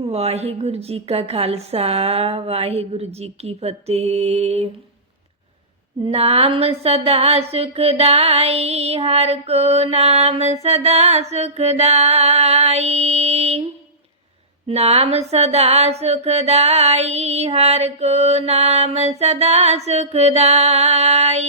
ਵਾਹਿਗੁਰੂ ਜੀ ਕਾ ਖਾਲਸਾ, ਵਾਹਿਗੁਰੂ ਜੀ ਕੀ ਫਤਿਹ। ਨਾਮ ਸਦਾ ਸੁਖਦਾਈ, ਹਰ ਕੋ ਨਾਮ ਸਦਾ ਸੁਖਦਾਈ। ਨਾਮ ਸਦਾ ਸੁਖਦਾਈ, ਹਰ ਕੋ ਨਾਮ ਸਦਾ ਸੁਖਦਾਈ।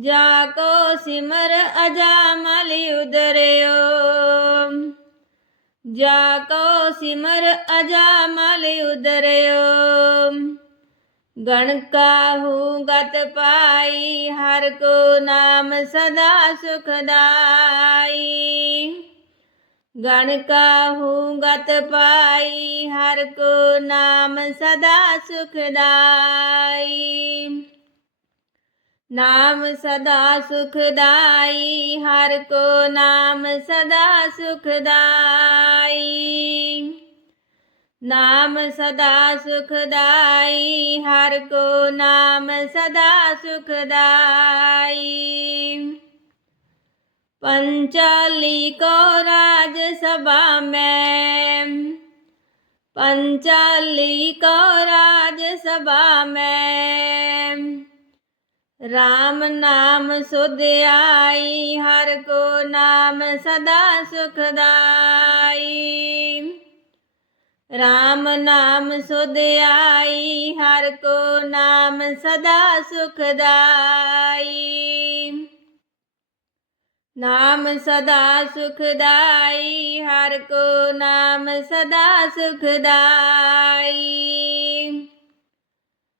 ਜਾ ਕੋ ਸਿਮਰ ਅਜਾਮਲ ਉਦਰਿਓ। ਜਾ ਕੋ ਸਿਮਰ ਅਜਾਮਲ ਉਦਰਿਓ। ਗਣ ਕਾਹੂ ਗਤ ਪਾਈ, ਹਰ ਕੋ ਨਾਮ ਸਦਾ ਸੁਖਦਾਈ ਗਣ ਕਾਹੂ ਗਤ ਪਾਈ, ਹਰ ਕੋ ਨਾਮ ਸਦਾ ਸੁਖਦਾਈ ਨਾਮ ਸਦਾ ਸੁਖਦਾਈ, ਹਰ ਕੋ ਨਾਮ ਸਦਾ ਸੁਖਦਾਈ। ਨਾਮ ਸਦਾ ਸੁਖਦਾਈ, ਹਰ ਕੋ ਨਾਮ ਸਦਾ ਸੁਖਦਾਈ। ਪੰਚਾਲੀ ਕੋ ਰਾਜ ਸਭਾ ਮੈਂ, ਪੰਚਾਲੀ ਕੋ ਰਾਜ ਸਭਾ ਮੈਂ। ਰਾਮ ਨਾਮ ਸੁਧ ਆਈ, ਹਰ ਕੋ ਨਾਮ ਸਦਾ ਸੁਖਦਾਈ ਰਾਮ ਨਾਮ ਸੁਧ ਆਈ, ਹਰ ਕੋ ਨਾਮ ਸਦਾ ਸੁਖਦਾਈ ਨਾਮ ਸਦਾ ਸੁਖਦਾਈ ਹਰ ਕੋ ਨਾਮ ਸਦਾ ਸੁਖਦਾਈ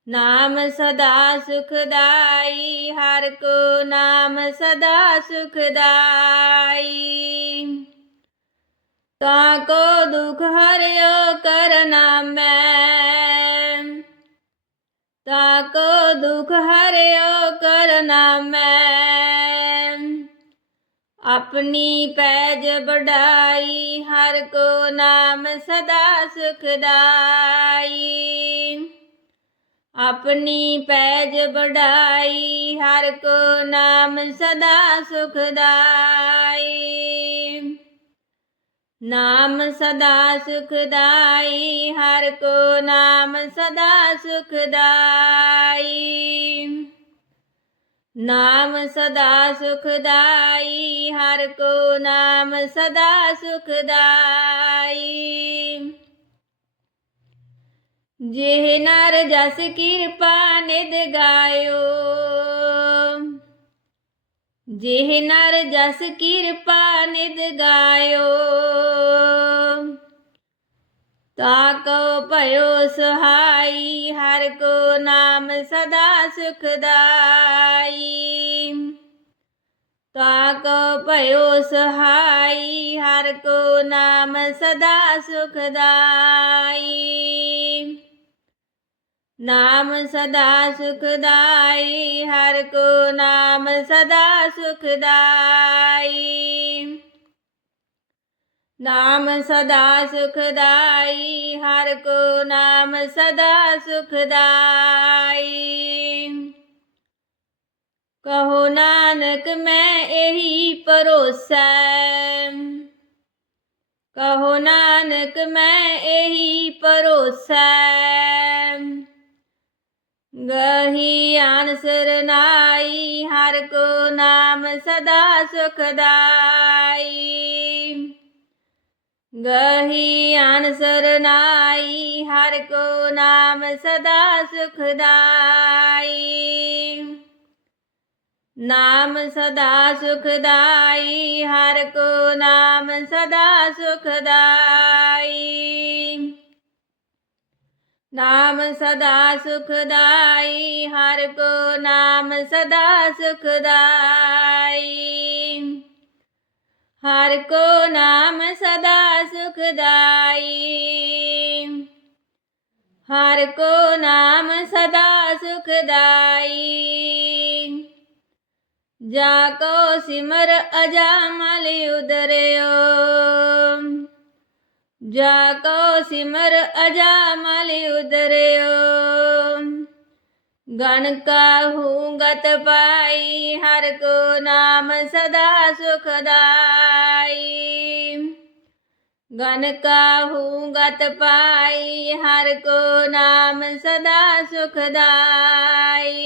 ਨਾਮ ਸਦਾ ਸੁਖਦਾਈ, ਹਰ ਕੋ ਨਾਮ ਸਦਾ ਸੁਖਦਾਈ। ਤਾ ਕੋ ਦੁਖ ਹਰਿਓ ਕਰਨਾ ਮੈਂ ਤਾ ਕੋ ਦੁਖ ਹਰਿਓ ਕਰਨਾ ਮੈਂ ਆਪਣੀ ਪੈਜ ਬੜਾਈ ਹਰ ਕੋ ਨਾਮ ਸਦਾ ਸੁਖਦਾਈ। ਆਪਣੀ ਪੈਜ ਬੜਾਈ ਹਰ ਕੋ ਨਾਮ ਸਦਾ ਸੁਖਦਾਈ ਨਾਮ ਸਦਾ ਸੁਖਦਾਈ ਹਰ ਕੋ ਨਾਮ ਸਦਾ ਸੁਖਦਾਈ ਨਾਮ ਸਦਾ ਸੁਖਦਾਈ ਹਰ ਕੋ ਨਾਮ ਸਦਾ ਸੁਖਦਾਈ ਜਿਹ ਨਰ ਜਸ ਕਿਰਪਾ ਨਿਦ ਗਾਇਓ। ਜਿਹ ਨਰ ਜਸ ਕਿਰਪਾ ਨਿਦ ਗਾਇਓ। ਤਾ ਕੋ ਭਇਓ ਸਹਾਈ, ਹਰ ਕੋ ਨਾਮ ਸਦਾ ਸੁਖਦਾਈ। ਤਾ ਕੋ ਭਇਓ ਸਹਾਈ, ਹਰ ਕੋ ਨਾਮ ਸਦਾ ਸੁਖਦਾਈ। ਨਾਮ ਸਦਾ ਸੁਖਦਾਈ, ਹਰ ਕੋ ਨਾਮ ਸਦਾ ਸੁਖਦਾਈ। ਨਾਮ ਸਦਾ ਸੁਖਦਾਈ, ਹਰ ਕੋ ਨਾਮ ਸਦਾ ਸੁਖਦਾਈ। ਕਹੋ ਨਾਨਕ, ਮੈਂ ਇਹੀ ਭਰੋਸਾ। ਕਹੋ ਨਾਨਕ, ਮੈਂ ਇਹੀ ਭਰੋਸਾ। ਗਹੀ ਅਨਸਰ ਨਾਈ, ਹਰ ਕੋ ਨਾਮ ਸਦਾ ਸੁਖਦਾਈ ਗਹੀ ਅਨਸਰ ਨਾਈ, ਹਰ ਕੋ ਨਾਮ ਸਦਾ ਸੁਖਦਾਈ ਨਾਮ ਸਦਾ ਸੁਖਦਾਈ ਹਰ ਕੋ ਨਾਮ ਸਦਾ ਸੁਖਦਾਈ ਨਾਮ ਸਦਾ ਸੁਖਦਾਈ, ਹਰ ਕੋ ਨਾਮ ਸਦਾ ਸੁਖਦਾਈ। ਹਰ ਕੋ ਨਾਮ ਸਦਾ ਸੁਖਦਾਈ। ਹਰ ਕੋ ਨਾਮ ਸਦਾ ਸੁਖਦਾਈ। ਜਾ ਕੋ ਸਿਮਰ ਅਜਾਮਲ ਉਦਰਿਓ ਜਾ ਕੋ ਸਿਮਰ ਅਜਾਮਲ ਉਦਰਿਓ। ਗਣ ਕਾਹੂ ਗਤ ਪਾਈ, ਹਰ ਕੋ ਨਾਮ ਸਦਾ ਸੁਖਦਾਈ ਗਨ ਕਾਹੂ ਗਤ ਪਾਈ, ਹਰ ਕੋ ਨਾਮ ਸਦਾ ਸੁਖਦਾਈ